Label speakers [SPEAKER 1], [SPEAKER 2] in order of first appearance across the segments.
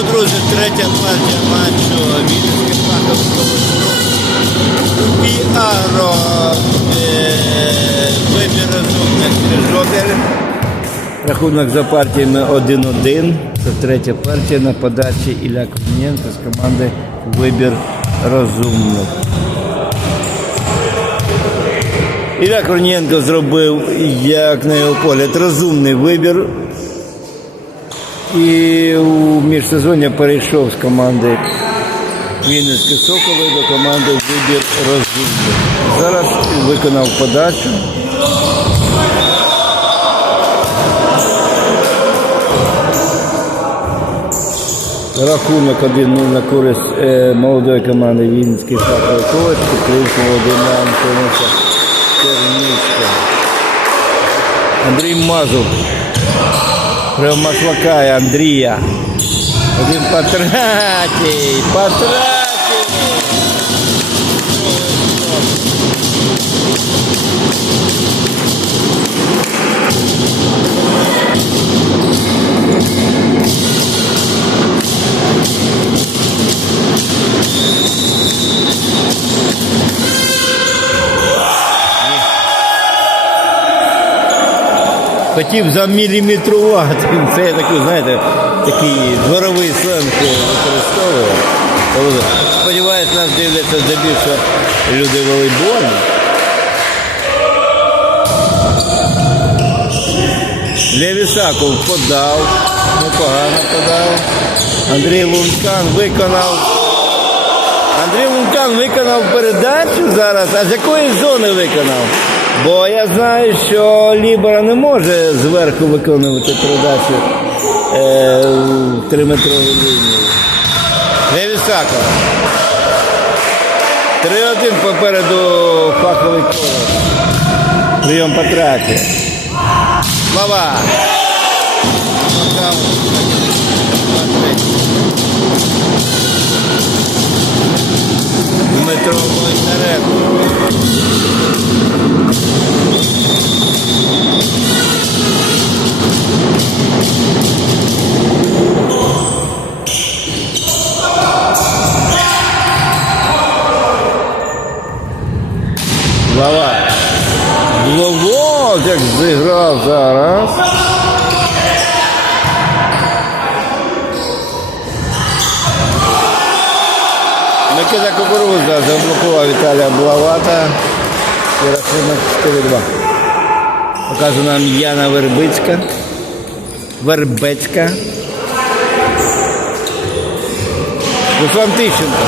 [SPEAKER 1] що, друзі, третя партія матчу Вінницький Паховського Піаро е, вибір розумних Жопер. Рахунок за партіями 1-1. Це третя партія на подачі Ілля Корнієнко з команди Вибір розумних. Ілля Корнієнко зробив, як на його погляд, розумний вибір. І у міжсезоння перейшов з команди Вінницькі Соколи до команди Вибір розумний. Зараз виконав подачу. Рахунок 1-0 на користь е, молодої команди Вінницький Соколи Ковач, підтримку Володимира Антоновича. Андрій Мазур. Маслакає Андрія. Один потратий. Патратій. Хотів заміліметрувати. Це я такий, знаєте, такий дворовий сленг використовував. Сподіваюсь, нас дивляться здебільшого люди волейбольні. Левісаков подав, непогано подав. Андрій Лункан виконав. Андрій Лункан виконав передачу зараз. А з якої зони виконав? Бо я знаю, що Лібера не може зверху виконувати передачу е, в триметрову лінію. Левісаков. 3-1 попереду фаховий колос. Прийом по траті. Слава! Дмитро Бойнаренко. Слава! Бловок як зіграв зараз. Микита Кукуруза заблокував Віталія Блавата. І рахунок 4-2. Показує нам Яна Вербицька. Вербецька. Руслан Тищенко.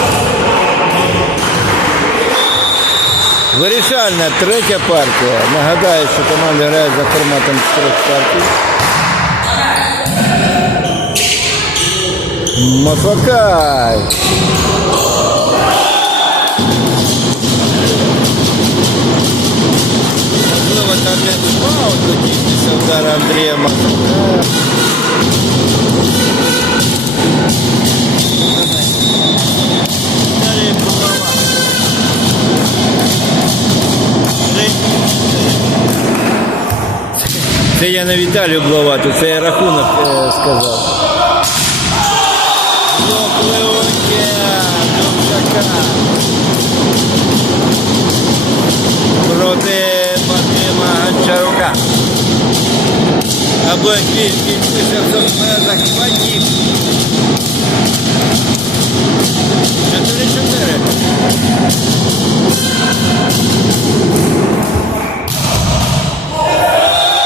[SPEAKER 1] Вирішальна третя партія. Нагадаю, що команда грає за форматом трьох партій. Маслакай. Можливо, там не впав удар Андрія Маслака. Це я на Віталію Блавату, це я рахунок е, сказав. Локлеонке, Думчака. Пише в соцмережах Вадим. 4-4.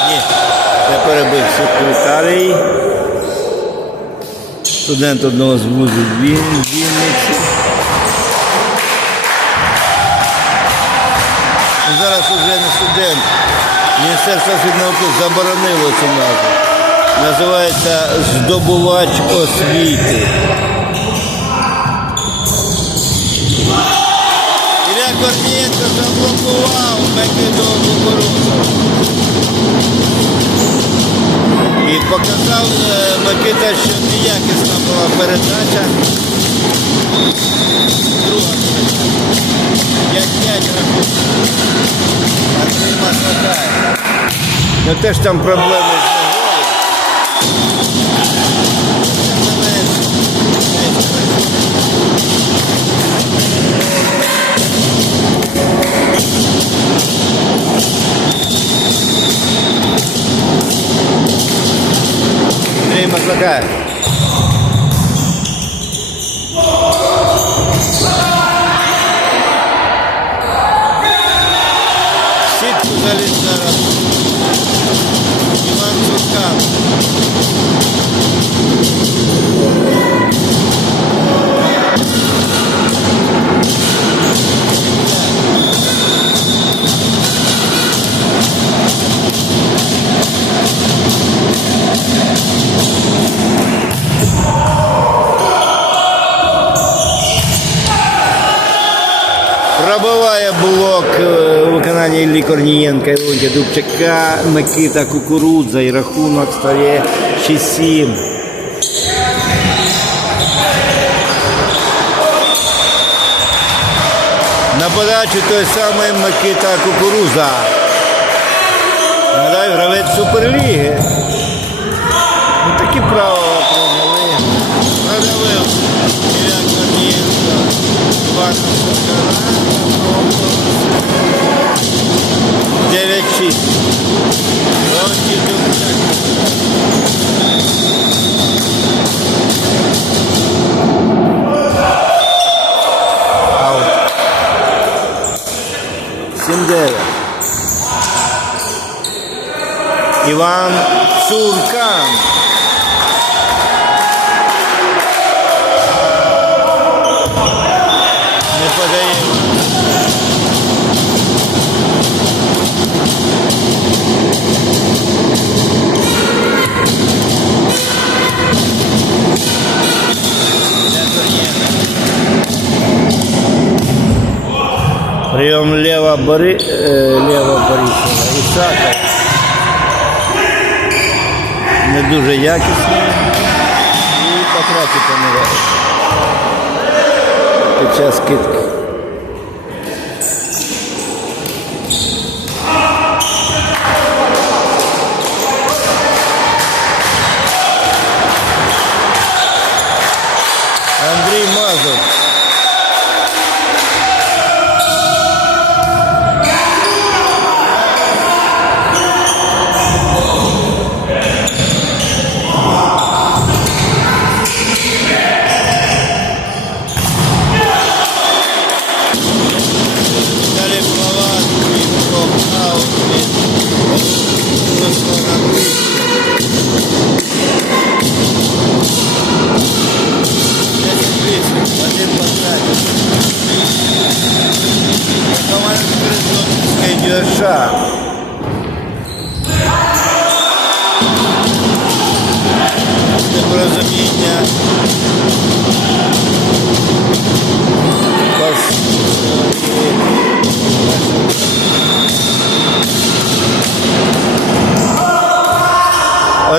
[SPEAKER 1] Ні, я перебив секретарій. Студент одного з вузів Він, Вінниці. Зараз вже не студент. Міністерство науки заборонило цю назву. Називається здобувач освіти. Ілля Корнієнко заблокував Микиту Кукурузу. І показав е, Микита, що неякісна була передача. Друга Як п'ять рахунок. А три масакає. Ну теж там проблеми з Андрей Маслака. Корнієнка і Лунтя Дубчака, Микита Кукурудза і рахунок стає 6-7. На подачу той самий Микита Кукуруза. Нагадаю, гравець Суперліги. Ну, такі правила прийняли. Надавив Ілля Корнієнко. Івана Сокола. 9-6. Леонтій 7-9. Іван Цуркан. Прийом лево, Бори... э, лево Борисова. Ісака. Не дуже якісно. І потрапити помирає. Під час китки.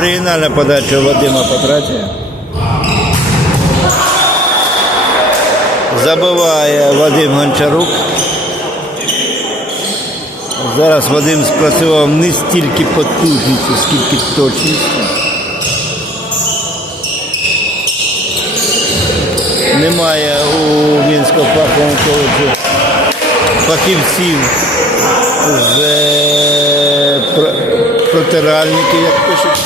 [SPEAKER 1] Оригінальна подача Вадима Патратія. Забиває Вадим Гончарук. Зараз Вадим спрацював не стільки потужністю, скільки точністю. Немає у Мінського парковому коледжі фахівців з е, протиральників, як пишуть.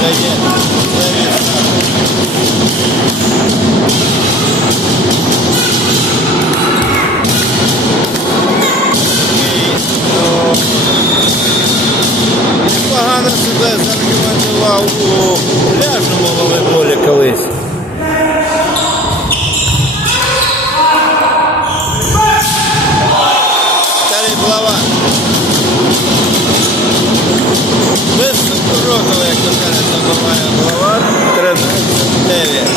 [SPEAKER 1] Дає. Непогано себе зарекомендував у пляжному волейболі колись. Року, як то каже, забиває глава. 39.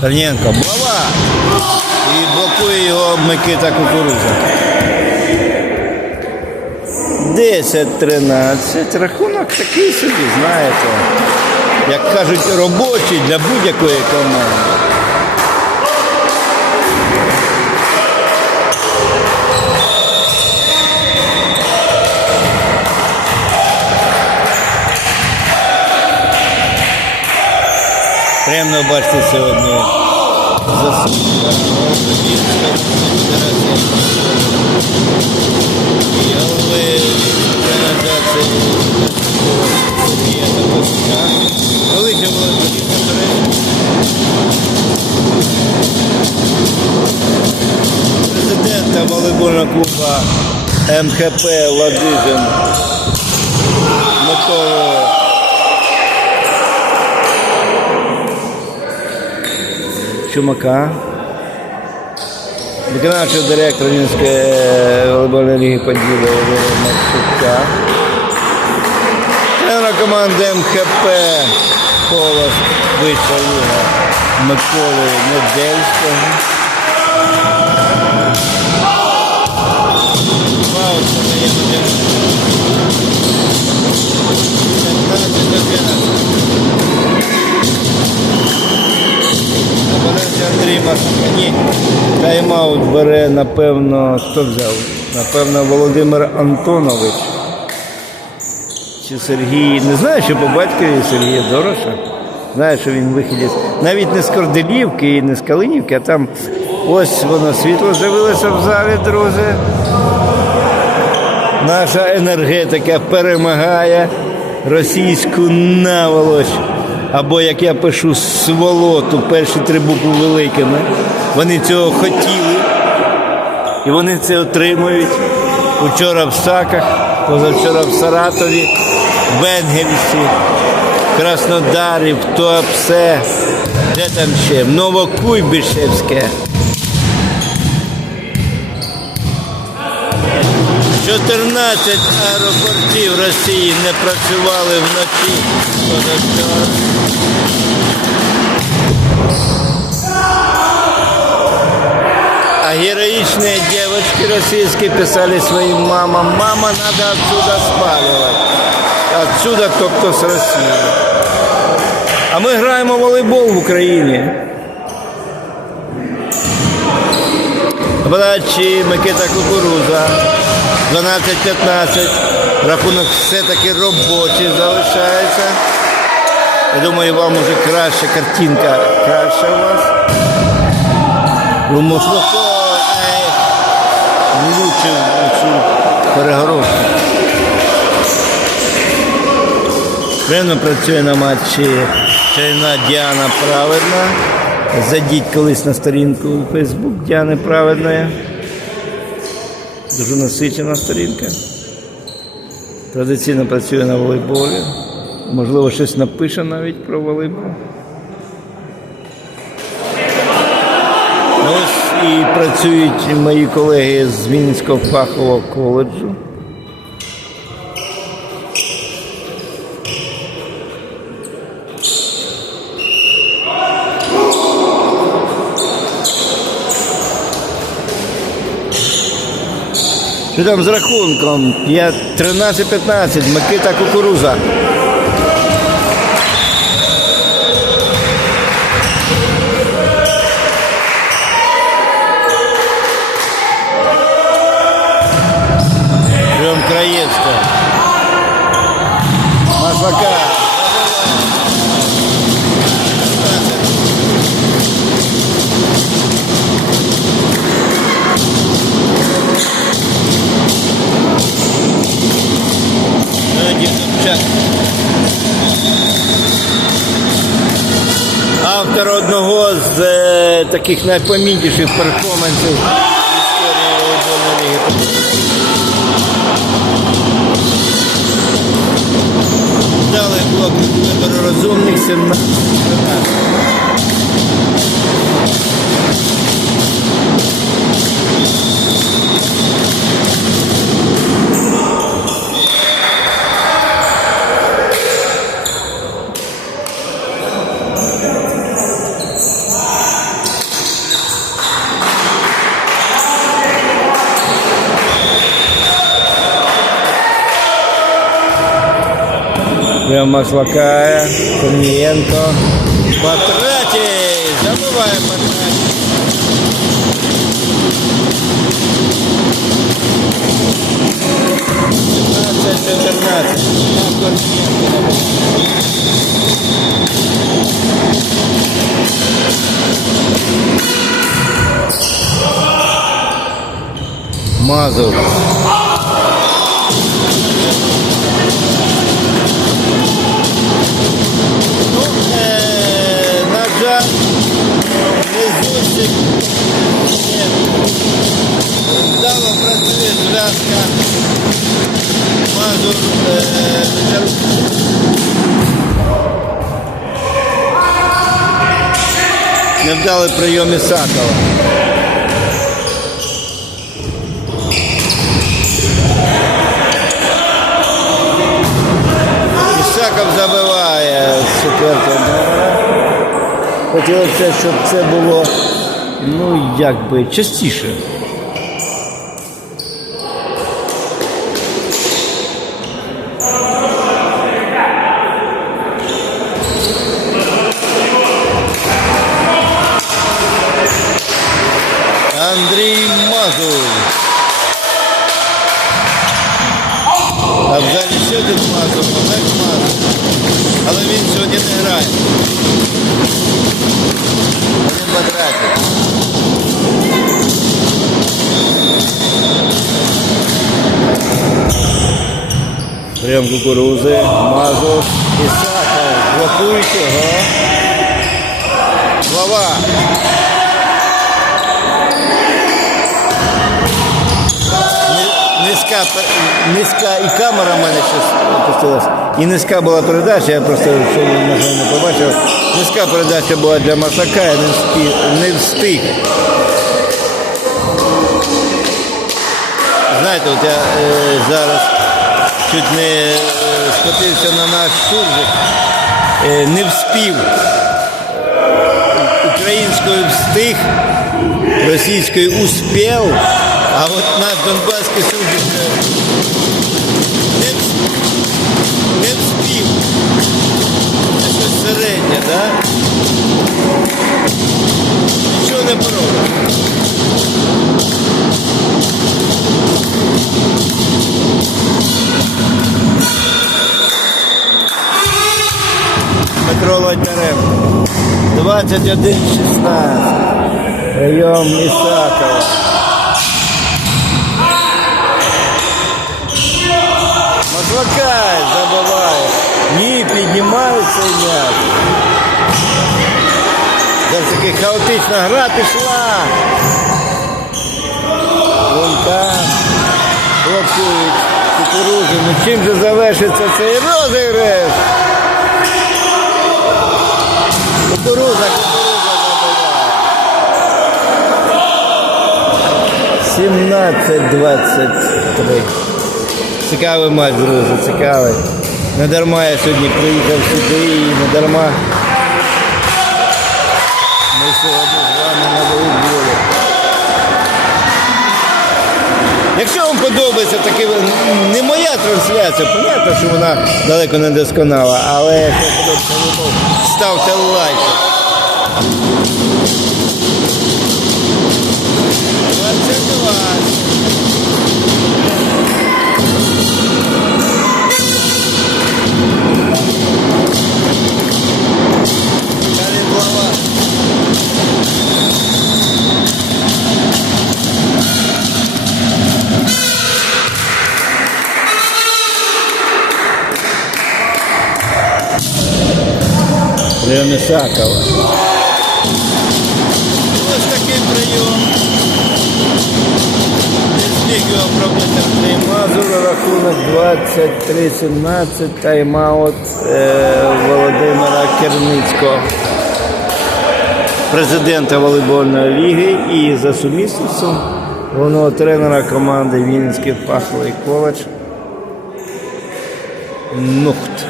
[SPEAKER 1] Корнієнко, блава! його Микита Кукуруза. 10-13. Рахунок такий собі, знаєте. Як кажуть, робочий для будь-якої команди. Приємно бачити сьогодні президента волейбольного клубу МХП Ладижин Миколу Чумака, виконавчого директора Мінської волейбольної ліги Володимира Максюка, члена команди МХП Колос Вища Ліга Миколи Недельського. Вау, це Абонент Андрій Масакані. Тайм-аут бере, напевно, хто взяв? Напевно, Володимир Антонович. Чи Сергій. Не знаю, що по батькові Сергія Дороша. Знаю, що він вихідець. Навіть не з Корделівки і не з Калинівки, а там ось воно світло з'явилося в залі, друзі. Наша енергетика перемагає російську наволоч. Або, як я пишу, сволоту, перші три букви великими. Вони цього хотіли. І вони це отримують. Учора в Саках, позавчора в Саратові, в Бенгельсі, в Краснодарі, в Туапсе, де там ще, в Новокуйбишевське. 14 аеропортів Росії не працювали вночі. А героичные девочки российские писали своим мамам, мама, надо отсюда спаливать. Отсюда, тобто з Росії. А ми граємо в волейбол в Україні. Подачі Микита Кукуруза. 12-15. Рахунок все-таки робочий залишається. Я думаю, вам уже краща картинка. Краща у вас. Думаю, що влучив цю перегородку. Приємно працює на матчі чайна Діана Праведна. Зайдіть колись на сторінку у Фейсбук Діани Праведної. Дуже насичена сторінка. Традиційно працює на волейболі. Можливо, щось напише навіть про волейбол. Ось і працюють мої колеги з Вінницького фахового коледжу. Що з рахунком? 13-15, Микита Кукуруза. Автор одного з е, таких найпомітніших перформансів історії волейбольної. Дали блок вибору розумних 17 для Маслакая, Корниенко. Патратий! Забываем Патратий. 15-14. Мазур. Не зовсім вдало працює зв'язка Мазур е, Печер- Невдалий прийом Ісакова. Ісаков забиває з. Хотілося, щоб це було ну якби частіше. Прям кукурузи, Мазур, Ісаков, блокують його. Глава. Ни- Низька, низька і камера в мене щось опустилась. І низька була передача, я просто що жаль, не побачив. Низька передача була для Машака, я не встиг. Не встиг. Знаєте, от я е, зараз чуть не е, скотився на наш суржик, е, не вспів. Українською встиг, російською успів, а от наш Донбаський суржик е, не, вс- не вспів. Це щось середнє, так? Да? Нічого не поробиш. 21-16. Прийом Ісакова. Маслакай забиває. Ні, піднімається м'яч. Це таки хаотична гра пішла. Вон там. Блокують. Ну чим же завершиться цей розіграш? Кукуруза, кукуруза забиває. 17-23. Цікавий матч, друзі, цікавий. Не дарма я сьогодні приїхав сюди і не дарма. Ми сьогодні з вами на волейболі. Якщо вам подобається таке, не моя трансляція, понятно, що вона далеко не досконала, але якщо подобається ставте лайк. Ісакова. Ось такий прийом. Не зміг його пробити Андрій Мазур, рахунок 23-17, тайм-аут е, Володимира Керницького, президента волейбольної ліги і за сумісництвом головного тренера команди Вінницький фаховий коледж Нухт.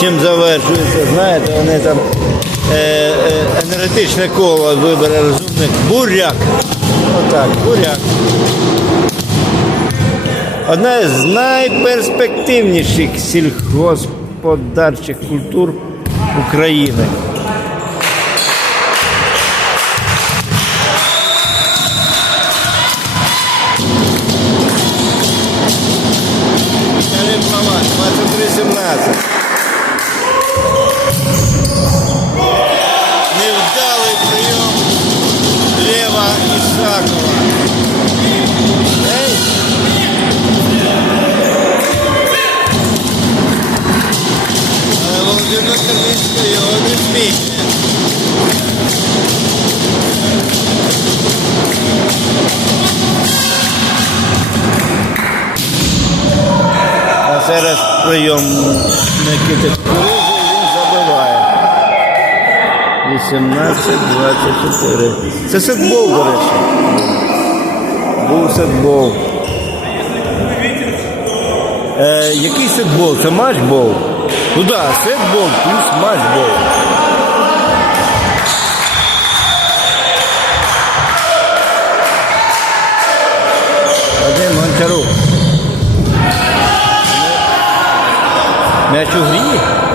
[SPEAKER 1] Чим завершується, знаєте, вони там е, е, енергетичне коло вибере розумних буряк. Отак, буряк. Одна з найперспективніших сільгосподарчих культур України. Прийом Микити Кукурудзи, він забиває. 18-24. Це сетбол, до речі. Був сетбол. Е, який сетбол? Це матчбол? Ну так, да, сетбол плюс матчбол. Вадим Гончарук. Mete o vinhos.